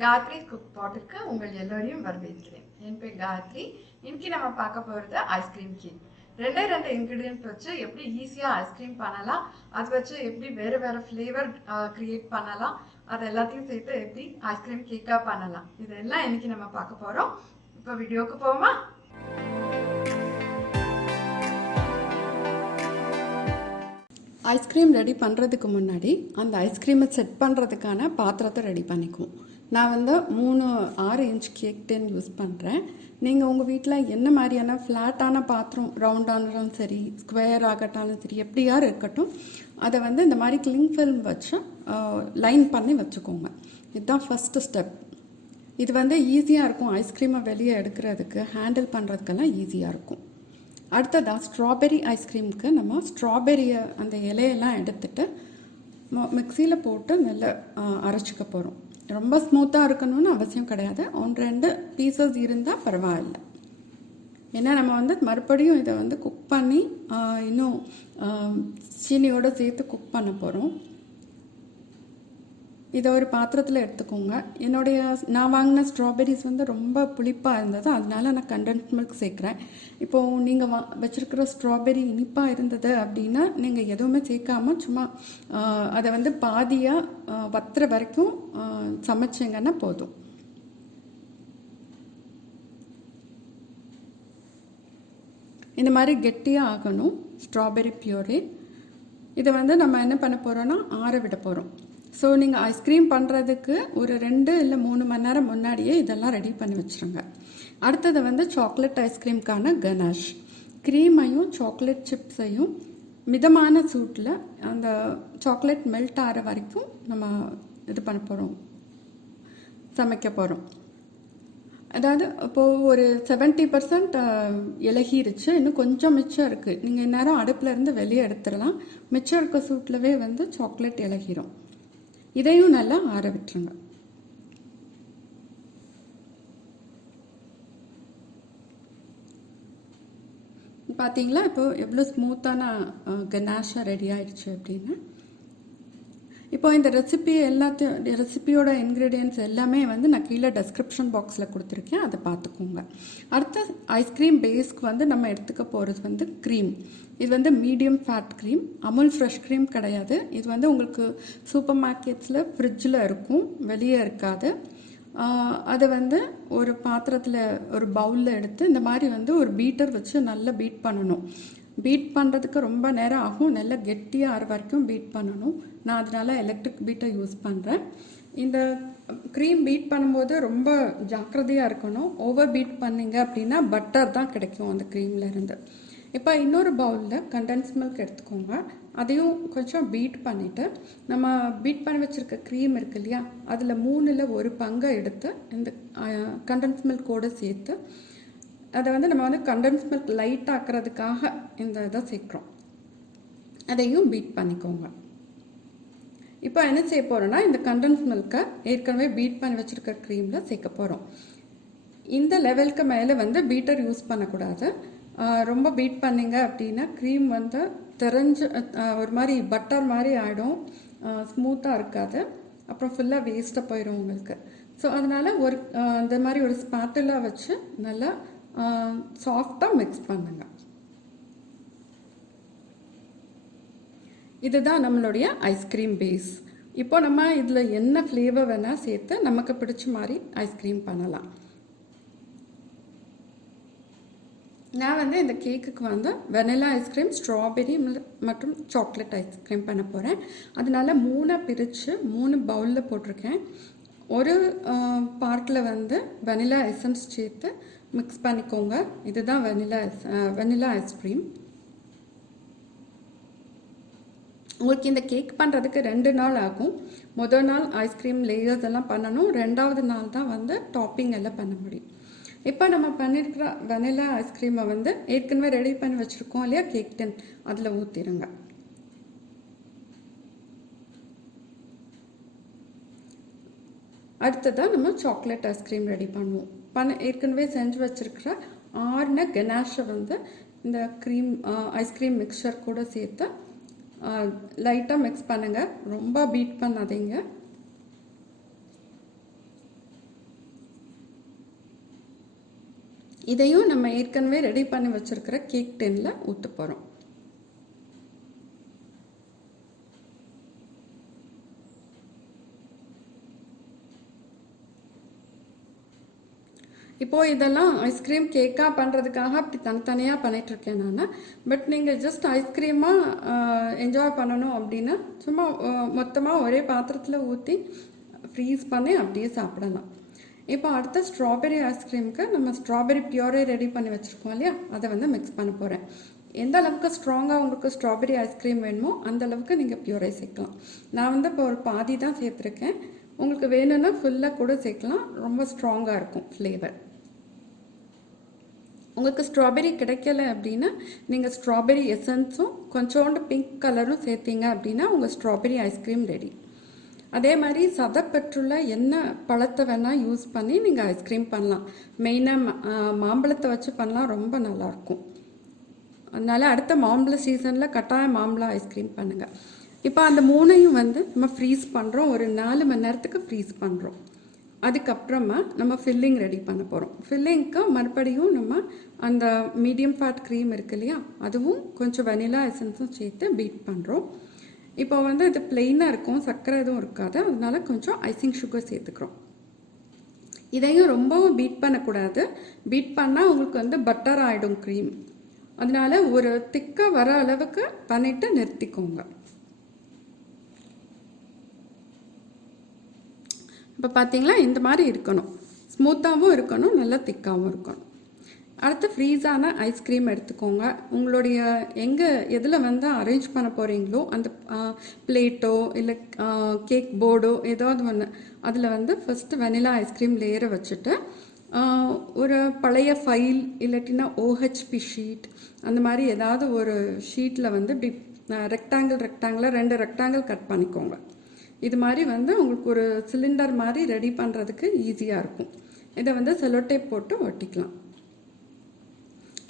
Gayathri cook potக்கு உங்கள் எல்லோரையும் வரவேற்கிறேன். என் பேர் காயத்ரி. இன்னைக்கு நம்ம பார்க்க போறது ஐஸ்கிரீம் கேக். ரெண்டு இன்கிரிடியன்ட் வச்சு எப்படி ஈஸியா ஐஸ்கிரீம் பண்ணலாம், அது வச்சு எப்படி வேற ஃப்ளேவர் கிரியேட் பண்ணலாம், அது எல்லாத்தையும் சேர்த்து எப்படி ஐஸ்கிரீம் கேக்கா பண்ணலாம், இதெல்லாம் இன்னைக்கு நம்ம பார்க்க போறோம். இப்போ வீடியோக்கு போவோமா? ஐஸ்கிரீம் ரெடி பண்ணுறதுக்கு முன்னாடி அந்த ஐஸ்கிரீமை செட் பண்ணுறதுக்கான பாத்திரத்தை ரெடி பண்ணிக்குவோம். நான் 6 இன்ச் கேக் டென் யூஸ் பண்ணுறேன். நீங்கள் உங்கள் வீட்டில் என்ன மாதிரியான ஃப்ளாட்டான பாத்திரம், ரவுண்டானாலும் சரி, ஸ்கொயர் ஆகட்டாலும் சரி, எப்படியாரு இருக்கட்டும், அதை இந்த மாதிரி கிளிங் ஃபில்ம் வச்சு லைன் பண்ணி வச்சுக்கோங்க. இதுதான் ஃபஸ்ட்டு ஸ்டெப். இது ஈஸியாக இருக்கும். ஐஸ்கிரீமை வெளியே எடுக்கிறதுக்கு, ஹேண்டில் பண்ணுறதுக்கெல்லாம் ஈஸியாக இருக்கும். அடுத்ததாக ஸ்ட்ராபெரி ஐஸ்கிரீமுக்கு நம்ம ஸ்ட்ராபெரியை அந்த இலையெல்லாம் எடுத்துட்டு மிக்சியில் போட்டு நல்லா அரைச்சிக்க போகிறோம். ரொம்ப ஸ்மூத்தாக இருக்கணும்னு அவசியம் கிடையாது. 1-2 பீசஸ் இருந்தால் பரவாயில்ல. ஏன்னா நம்ம மறுபடியும் இதை குக் பண்ணி இன்னும் சீனியோடு சேர்த்து குக் பண்ண போகிறோம். இதை ஒரு பாத்திரத்தில் எடுத்துக்கோங்க. நான் வாங்கின ஸ்ட்ராபெரிஸ் ரொம்ப புளிப்பாக இருந்தது, அதனால நான் கண்டென்ஸ்ட் மில்க் சேர்க்குறேன். இப்போது நீங்கள் வச்சுருக்கிற ஸ்ட்ராபெரி இனிப்பாக இருந்தது அப்படின்னா நீங்கள் எதுவுமே சேர்க்காம சும்மா அதை பாதியாக வத்துற வரைக்கும் சமைச்சிங்கன்னா போதும். இந்த மாதிரி கெட்டியாக ஆகணும் ஸ்ட்ராபெரி பியூரே. இதை நம்ம என்ன பண்ண போகிறோன்னா ஆற விட போகிறோம். ஸோ நீங்கள் ஐஸ்கிரீம் பண்ணுறதுக்கு ஒரு 2 இல்லை 3 மணி நேரம் முன்னாடியே இதெல்லாம் ரெடி பண்ணி வச்சுருங்க. அடுத்தது சாக்லேட் ஐஸ்கிரீம்க்கான கனாஷ். க்ரீமையும் சாக்லேட் சிப்ஸையும் மிதமான சூட்டில் அந்த சாக்லேட் மெல்ட் ஆகிற வரைக்கும் நம்ம இது பண்ண போகிறோம், சமைக்க போகிறோம். அதாவது இப்போது ஒரு 70% இலகிருச்சு, இன்னும் கொஞ்சம் மிச்சம் இருக்குது. நீங்கள் இந்நேரம் அடுப்பில் இருந்து வெளியே எடுத்துடலாம். மிச்சம் இருக்க சூட்லவே சாக்லேட் இலகிரும். இதையும் நல்லா ஆற விட்டுருங்க. பார்த்தீங்களா இப்போ எவ்வளோ ஸ்மூத்தான கனாஷாக ரெடி ஆயிடுச்சு அப்படின்னு. இப்போ இந்த ரெசிபியோட இன்க்ரீடியன்ட்ஸ் எல்லாமே நான் கீழே டெஸ்கிரிப்ஷன் பாக்ஸில் கொடுத்துருக்கேன், அதை பார்த்துக்கோங்க. அடுத்த ஐஸ்கிரீம் பேஸ்க்கு நம்ம எடுத்துக்க போகிறது க்ரீம். இது medium fat cream, Amul fresh cream கிடையாது. இது உங்களுக்கு சூப்பர் மார்க்கெட்ஸில் ஃப்ரிட்ஜில் இருக்கும், வெளியே இருக்காது. அதை ஒரு பாத்திரத்தில் ஒரு பவுலில் எடுத்து இந்த மாதிரி ஒரு பீட்டர் வச்சு நல்லா பீட் பண்ணணும். பீட் பண்ணுறதுக்கு ரொம்ப நேரம் ஆகும், நல்லா கெட்டியாக ஆற வரைக்கும் பீட் பண்ணணும். நான் அதனால எலக்ட்ரிக் பீட்டர் யூஸ் பண்ணுறேன். இந்த க்ரீம் பீட் பண்ணும்போது ரொம்ப ஜாக்கிரதையாக இருக்கணும். ஓவர் பீட் பண்ணிங்க அப்படின்னா பட்டர் தான் கிடைக்கும் அந்த க்ரீம்லேருந்து. இப்போ இன்னொரு பவுலில் கண்டென்ஸ் மில்க் எடுத்துக்கோங்க. அதையும் கொஞ்சம் பீட் பண்ணிவிட்டு நம்ம பீட் பண்ணி வச்சுருக்க க்ரீம் இருக்கு இல்லையா, அதில் 3ல் 1 பங்கை எடுத்து இந்த கண்டென்ஸ் மில்கோடு சேர்த்து அதை நம்ம கண்டென்ஸ் மில்க் லைட் ஆக்கிறதுக்காக இந்த இதை சேர்க்குறோம். அதையும் பீட் பண்ணிக்கோங்க. இப்போ என்ன செய்ய போகிறோன்னா, இந்த கண்டென்ஸ் மில்கை ஏற்கனவே பீட் பண்ணி வச்சுருக்க க்ரீமில் சேர்க்க போகிறோம். இந்த லெவலுக்கு மேலே பீட்டர் யூஸ் பண்ணக்கூடாது. ரொம்ப பீட் பண்ணிங்க அப்படின்னா க்ரீம் தெரிஞ்சு ஒரு மாதிரி பட்டர் மாதிரி ஆகிடும், ஸ்மூத்தாக இருக்காது, அப்புறம் ஃபுல்லாக வேஸ்ட்டாக போயிடும் உங்களுக்கு. ஸோ அதனால் இந்த மாதிரி ஒரு ஸ்பாட்டிலா வச்சு நல்லா சாஃப்டாக மிக்ஸ் பண்ணுங்க. இதுதான் நம்மளுடைய ஐஸ்கிரீம் பேஸ். இப்போ நம்ம இதில் என்ன ஃப்ளேவர் வேணால் சேர்த்து நமக்கு பிடிச்ச மாதிரி ஐஸ்கிரீம் பண்ணலாம். நான் இந்த கேக்குக்கு வெனிலா ஐஸ்கிரீம், ஸ்ட்ராபெரி மற்றும் சாக்லேட் ஐஸ்கிரீம் பண்ண போகிறேன். அதனால 3 பிரித்து 3 பவுலில் போட்டிருக்கேன். ஒரு பார்ட்டில் வெனிலா எசன்ஸ் சேர்த்து மிக்ஸ் பண்ணிக்கோங்க. இதுதான் வெனிலா ஐஸ்கிரீம். உங்களுக்கு இந்த கேக் பண்ணுறதுக்கு 2 நாள் ஆகும். முதல் நாள் ஐஸ்கிரீம் லேயர்ஸ் எல்லாம் பண்ணணும், 2வது நாள் தான் டாப்பிங் எல்லாம் பண்ண முடியும். இப்போ நம்ம பண்ணியிருக்கிற வெனிலா ஐஸ்கிரீமை ஏற்கனவே ரெடி பண்ணி வச்சுருக்கோம் இல்லையா கேக் டென், அதில் ஊற்றிடுங்க. அடுத்ததாக நம்ம சாக்லேட் ஐஸ்கிரீம் ரெடி பண்ணுவோம். ஏற்கனவே செஞ்சு வச்சுருக்கிற ஆறுன கனாஷை இந்த ஐஸ்கிரீம் மிக்சர் கூட சேர்த்து லைட்டாக மிக்ஸ் பண்ணுங்கள், ரொம்ப பீட் பண்ணாதீங்க. இதையும் நம்ம ஏற்கனவே ரெடி பண்ணி வச்சுருக்கிற கேக் டென்னில் ஊற்ற போகிறோம். இப்போது இதெல்லாம் ஐஸ்கிரீம் கேக்காக பண்ணுறதுக்காக அப்படி தனித்தனியாக பண்ணிகிட்ருக்கேன் நான். பட் நீங்கள் ஜஸ்ட் ஐஸ்கிரீமாக என்ஜாய் பண்ணணும் அப்படின்னா சும்மா மொத்தமாக ஒரே பாத்திரத்தில் ஊற்றி ஃப்ரீஸ் பண்ணி அப்படியே சாப்பிடலாம். இப்போ அடுத்த ஸ்ட்ராபெரி ஐஸ்கிரீமுக்கு நம்ம ஸ்ட்ராபெரி பியூரே ரெடி பண்ணி வச்சுருக்கோம் இல்லையா, அதை வந்து மிக்ஸ் பண்ண போகிறேன். எந்த அளவுக்கு ஸ்ட்ராங்காக உங்களுக்கு ஸ்ட்ராபெரி ஐஸ்கிரீம் வேணுமோ அந்த அளவுக்கு நீங்கள் பியூரே சேர்க்கலாம். நான் வந்து இப்போ ஒரு பாதி தான் சேர்த்துருக்கேன். உங்களுக்கு வேணும்னா ஃபுல்லாக கூட சேர்க்கலாம், ரொம்ப ஸ்ட்ராங்காக இருக்கும் ஃப்ளேவர். உங்களுக்கு ஸ்ட்ராபெரி கிடைக்கல அப்படின்னா நீங்கள் ஸ்ட்ராபெரி எசன்ஸும் கொஞ்சோண்டு பிங்க் கலரும் சேர்த்தீங்க அப்படின்னா உங்கள் ஸ்ட்ராபெரி ஐஸ்கிரீம் ரெடி. அதே மாதிரி சதைப்பற்றுள்ள என்ன பழத்தை வேணால் யூஸ் பண்ணி நீங்கள் ஐஸ்கிரீம் பண்ணலாம். மெயினாக மாம்பழத்தை வச்சு பண்ணலாம், ரொம்ப நல்லாயிருக்கும். அதனால் அடுத்த மாம்பழ சீசனில் கட்டாயம் மாம்பழம் ஐஸ்கிரீம் பண்ணுங்கள். இப்போ அந்த மூணையும் வந்து நம்ம ஃப்ரீஸ் பண்ணுறோம், ஒரு 4 மணி நேரத்துக்கு ஃப்ரீஸ் பண்ணுறோம். அதுக்கப்புறமா நம்ம ஃபில்லிங் ரெடி பண்ண போகிறோம். ஃபில்லிங்க்கு மறுபடியும் நம்ம அந்த மீடியம் ஃபேட் க்ரீம் இருக்கு இல்லையா, அதுவும் கொஞ்சம் வெனிலா எசன்ஸும் சேர்த்து பீட் பண்ணுறோம். இப்போ வந்து இது பிளெயினாக இருக்கும், சர்க்கரை எதுவும் இருக்காது, அதனால கொஞ்சம் ஐசிங் சுகர் சேர்த்துக்கிறோம். இதையும் ரொம்பவும் பீட் பண்ணக்கூடாது, பீட் பண்ணால் உங்களுக்கு வந்து பட்டர் ஆகிடும் க்ரீம். அதனால ஒரு திக்காக வர அளவுக்கு பண்ணிவிட்டு நிறுத்திக்கோங்க. இப்போ பார்த்தீங்களா, இந்த மாதிரி இருக்கணும், ஸ்மூத்தாகவும் இருக்கணும், நல்லா திக்காகவும் இருக்கணும். அடுத்து ஃப்ரீஸான ஐஸ்கிரீம் எடுத்துக்கோங்க. உங்களுடைய எதில் வந்து அரேஞ்ச் பண்ண போகிறீங்களோ அந்த பிளேட்டோ இல்லை கேக் போர்டோ ஏதாவது ஒன்று, அதில் வந்து ஃபஸ்ட்டு வெனிலா ஐஸ்கிரீம் லேயரை வச்சுட்டு ஒரு பழைய ஃபைல் இல்லாட்டினா OHP ஷீட் அந்த மாதிரி ஏதாவது ஒரு ஷீட்டில் வந்து இப்படி ரெக்டாங்கிளாக 2 ரெக்டாங்கிள் கட் பண்ணிக்கோங்க. இது மாதிரி வந்து உங்களுக்கு ஒரு சிலிண்டர் மாதிரி ரெடி பண்ணுறதுக்கு ஈஸியாக இருக்கும். இதை வந்து செலோடேப் போட்டு ஒட்டிக்கலாம்.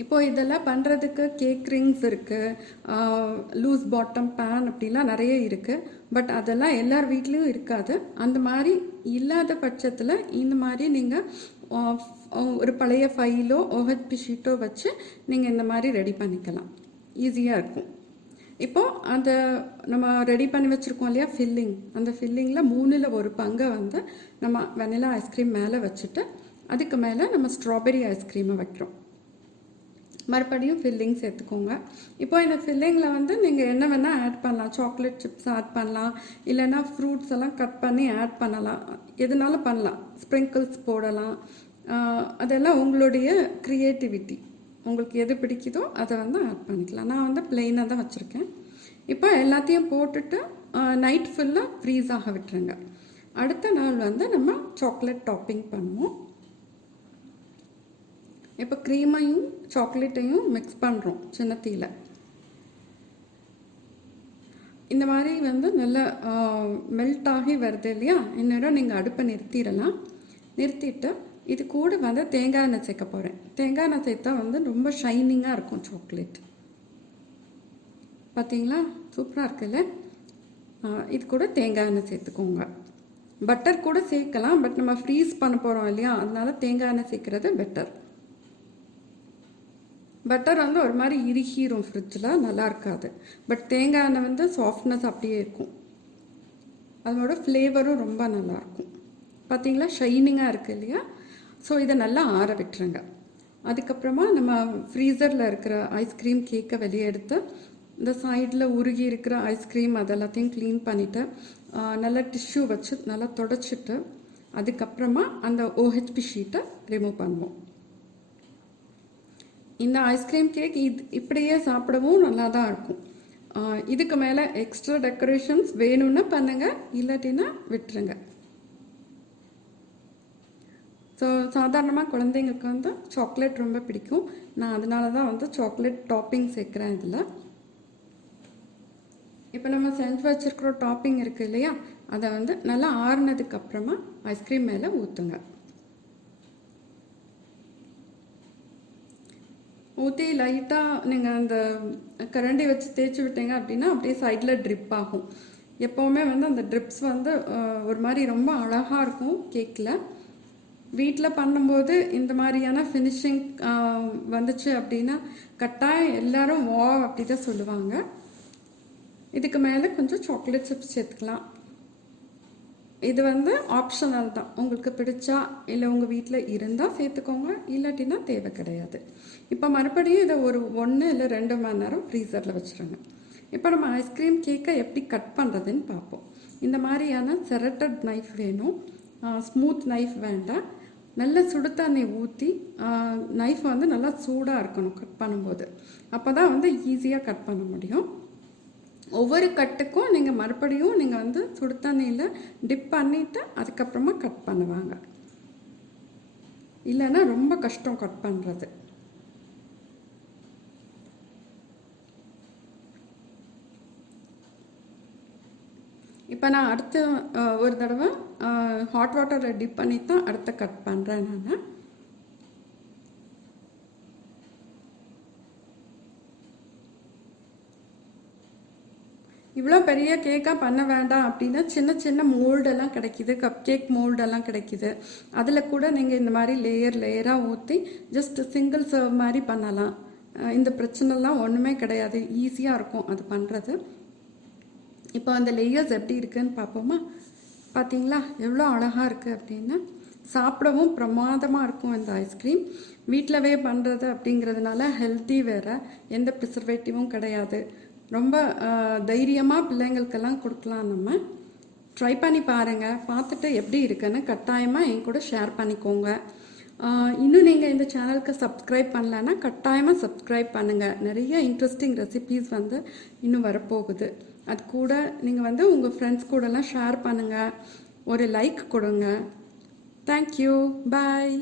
இப்போது இதெல்லாம் பண்ணுறதுக்கு கேக் ரிங்ஸ் இருக்குது, லூஸ் பாட்டம் பேன் அப்படிலாம் நிறைய இருக்குது. பட் அதெல்லாம் எல்லார் வீட்லேயும் இருக்காது. அந்த மாதிரி இல்லாத பட்சத்தில் இந்த மாதிரி நீங்கள் ஒரு பழைய ஃபைலோ OHP ஷீட்டோ வச்சு நீங்கள் இந்த மாதிரி ரெடி பண்ணிக்கலாம், ஈஸியாக இருக்கும். இப்போது அந்த நம்ம ரெடி பண்ணி வச்சுருக்கோம் இல்லையா ஃபில்லிங், அந்த ஃபில்லிங்கில் 3ல் 1 பங்கை வந்து நம்ம வெனிலா ஐஸ்கிரீம் மேலே வச்சுட்டு அதுக்கு மேலே நம்ம ஸ்ட்ராபெரி ஐஸ்கிரீமை வைக்கிறோம். மறுபடியும் ஃபில்லிங் சேர்த்துக்கோங்க. இப்போ இந்த ஃபில்லிங்கில் வந்து நீங்கள் என்ன வேணால் ஆட் பண்ணலாம், சாக்லேட் சிப்ஸ் ஆட் பண்ணலாம், இல்லைன்னா ஃப்ரூட்ஸ் எல்லாம் கட் பண்ணி ஆட் பண்ணலாம், எதுனாலும் பண்ணலாம், ஸ்ப்ரிங்கிள்ஸ் போடலாம். அதெல்லாம் உங்களுடைய க்ரியேட்டிவிட்டி, உங்களுக்கு எது பிடிக்குதோ அதை வந்து ஆட் பண்ணிக்கலாம். நான் வந்து பிளெயினாக தான் வச்சுருக்கேன். இப்போ எல்லாத்தையும் போட்டுட்டு நைட் ஃபுல்லாக ஃப்ரீஸ் ஆக விட்டுருங்க. அடுத்த நாள் வந்து நம்ம சாக்லேட் டாப்பிங் பண்ணுவோம். இப்போ க்ரீமையும் சாக்லேட்டையும் மிக்ஸ் பண்ணுறோம் சின்ன தீயில. இந்த மாதிரி வந்து நல்லா மெல்ட் ஆகி வருது இல்லையா, இந்நேரம் நீங்கள் அடுப்பை நிறுத்திடலாம். நிறுத்திட்டு இது கூட வந்து தேங்காய் எண்ணெய் சேர்க்க போகிறேன். தேங்காய் எண்ணெய் சேர்த்தா வந்து ரொம்ப ஷைனிங்காக இருக்கும் சாக்லேட். பார்த்தீங்களா, சூப்பராக இருக்குல்ல. இது கூட தேங்காய் எண்ணெய் சேர்த்துக்கோங்க. பட்டர் கூட சேர்க்கலாம், பட் நம்ம ஃப்ரீஸ் பண்ண போகிறோம் இல்லையா, அதனால தேங்காய் எண்ணெய் சேர்க்குறது பெட்டர். பட்டர் வந்து ஒரு மாதிரி இறுகிரும், ஃப்ரிட்ஜில் நல்லா இருக்காது. பட் தேங்காய் எண்ணெய் வந்து சாஃப்ட்னஸ் அப்படியே இருக்கும், அதோட ஃப்ளேவரும் ரொம்ப நல்லாயிருக்கும். பார்த்தீங்களா, ஷைனிங்காக இருக்குது இல்லையா. ஸோ இதை நல்லா ஆற விட்டுருங்க. அதுக்கப்புறமா நம்ம ஃப்ரீசரில் இருக்கிற ஐஸ்கிரீம் கேக்கை வெளியே எடுத்து இந்த சைடில் உருகி இருக்கிற ஐஸ்கிரீம் அதெல்லாத்தையும் க்ளீன் பண்ணிவிட்டு நல்லா டிஷ்யூ வச்சு நல்லா தொடச்சிட்டு அதுக்கப்புறமா அந்த OHP ஷீட்டை ரிமூவ் பண்ணுவோம். இந்த ஐஸ்கிரீம் கேக் இப்படியே சாப்பிடவும் நல்லா தான் இருக்கும். இதுக்கு மேலே எக்ஸ்ட்ரா டெக்கரேஷன்ஸ் வேணும்னா பண்ணுங்கள், இல்லாட்டினா விட்டுருங்க. ஸோ சாதாரணமாக குழந்தைங்களுக்கு வந்து சாக்லேட் ரொம்ப பிடிக்கும். நான் அதனால தான் வந்து சாக்லேட் டாப்பிங் சேர்க்குறேன் இதில். இப்போ நம்ம செஞ்சு வச்சுருக்கிற டாப்பிங் இருக்குது இல்லையா, அதை வந்து நல்லா ஆறுனதுக்கப்புறமா ஐஸ்கிரீம் மேலே ஊற்றுங்க. ஊற்றி லைட்டாக நீங்கள் அந்த கரண்டி வச்சு தேய்ச்சி விட்டீங்க அப்படின்னா அப்படியே சைடில் ட்ரிப் ஆகும். எப்போவுமே வந்து அந்த ட்ரிப்ஸ் வந்து ஒரு மாதிரி ரொம்ப அழகாக இருக்கும் கேக்கில். வீட்டில் பண்ணும்போது இந்த மாதிரியான ஃபினிஷிங் வந்துச்சு அப்படின்னா கட்டாயம் எல்லாரும் வா அப்படி தான் சொல்லுவாங்க. இதுக்கு மேலே கொஞ்சம் சாக்லேட் சிப்ஸ் சேர்த்துக்கலாம். இது வந்து ஆப்ஷனல் தான், உங்களுக்கு பிடிச்சா இல்லை உங்கள் வீட்டில் இருந்தால் சேர்த்துக்கோங்க, இல்லாட்டினா தேவை கிடையாது. இப்போ மறுபடியும் இதை ஒரு 1 இல்லை 2 மணி நேரம் ஃப்ரீசரில் வச்சுருங்க. இப்போ நம்ம ஐஸ்கிரீம் கேக்கை எப்படி கட் பண்ணுறதுன்னு பார்ப்போம். இந்த மாதிரியான செரட்டட் நைஃப் வேணும், ஸ்மூத் நைஃப் வேண்டாம். நல்ல சுடு தண்ணி ஊற்றி நைஃப் வந்து நல்லா சூடாக இருக்கணும் கட் பண்ணும்போது, அப்போ தான் வந்து ஈஸியாக கட் பண்ண முடியும். ஒவ்வொரு கட்டுக்கும் நீங்கள் மறுபடியும் நீங்கள் வந்து சுடு தண்ணியில் டிப் பண்ணிவிட்டு அதுக்கப்புறமா கட் பண்ணுவாங்க, இல்லைன்னா ரொம்ப கஷ்டம் கட் பண்ணுறது. இப்போ நான் அடுத்த ஒரு தடவை ஹாட் வாட்டரில் டிப் பண்ணி தான் அடுத்த கட் பண்ணுறேன் நான். இவ்வளோ பெரிய கேக்காக பண்ண வேண்டாம் அப்படின்னா சின்ன சின்ன மோல்டெல்லாம் கிடைக்கிது, கப் கேக் மோல்டெல்லாம் கிடைக்கிது. அதில் கூட நீங்கள் இந்த மாதிரி லேயராக ஊற்றி ஜஸ்ட் சிங்கிள் சர்வ் மாதிரி பண்ணலாம். இந்த பிரச்சனைலாம் ஒன்றுமே கிடையாது, ஈஸியாக இருக்கும் அது பண்ணுறது. இப்போ அந்த லேயர்ஸ் எப்படி இருக்குன்னு பார்ப்போமா? பார்த்தீங்களா எவ்வளோ அழகாக இருக்குது அப்படின்னு. சாப்பிடவும் பிரமாதமாக இருக்கும் இந்த ஐஸ்கிரீம். வீட்டிலவே பண்ணுறது அப்படிங்கிறதுனால ஹெல்த்தி வேறு, எந்த ப்ரிசர்வேட்டிவும் கிடையாது. ரொம்ப தைரியமாக பிள்ளைங்களுக்கெல்லாம் கொடுக்கலாம். நம்ம ட்ரை பண்ணி பாருங்கள், பார்த்துட்டு எப்படி இருக்குன்னு கட்டாயமாக என் கூட ஷேர் பண்ணிக்கோங்க. இன்னும் நீங்கள் இந்த சேனலுக்கு சப்ஸ்கிரைப் பண்ணலன்னா கட்டாயமாக சப்ஸ்கிரைப் பண்ணுங்கள். நிறைய இன்ட்ரெஸ்டிங் ரெசிபீஸ் வந்து இன்னும் வரப்போகுது. அது கூட நீங்கள் வந்து உங்கள் ஃப்ரெண்ட்ஸ் கூடலாம் ஷேர் பண்ணுங்கள், ஒரு லைக் கொடுங்க. தேங்க்யூ, பாய்.